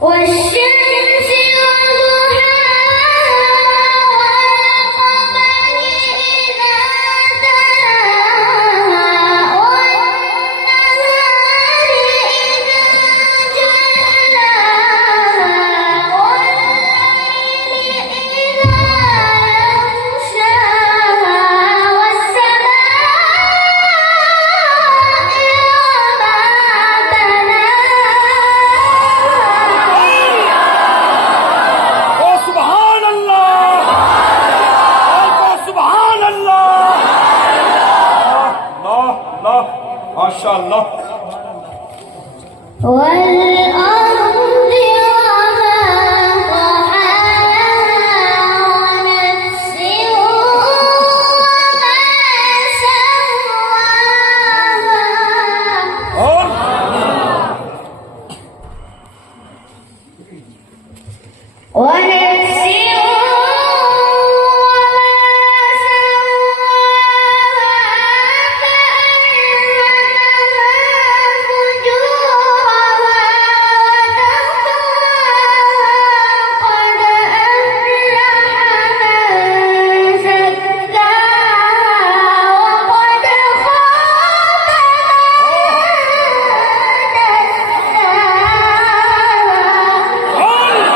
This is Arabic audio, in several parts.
والشمس وضحاها والقمر إذا تلاها والنهار إذا جلاها والليل إذا يغشاها والسماء وما بناها. Oh, subhanallah! Oh, subhanallah! Allah, Allah, mashallah. والأرض وما طحاها ونفس وما سواها Oh, ونفس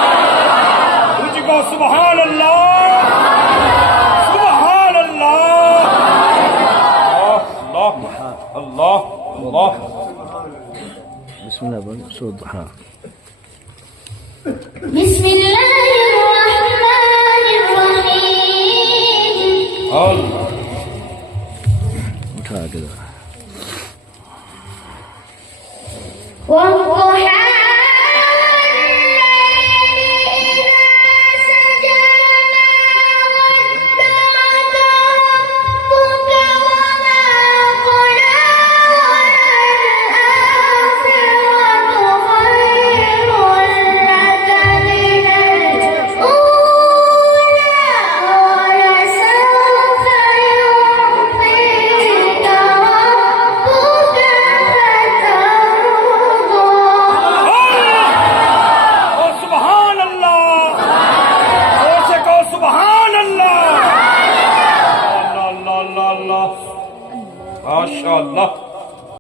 did you go subhanallah? Subhanallah! Allah, Allah, Allah. بسم الله سورة الضحى. بسم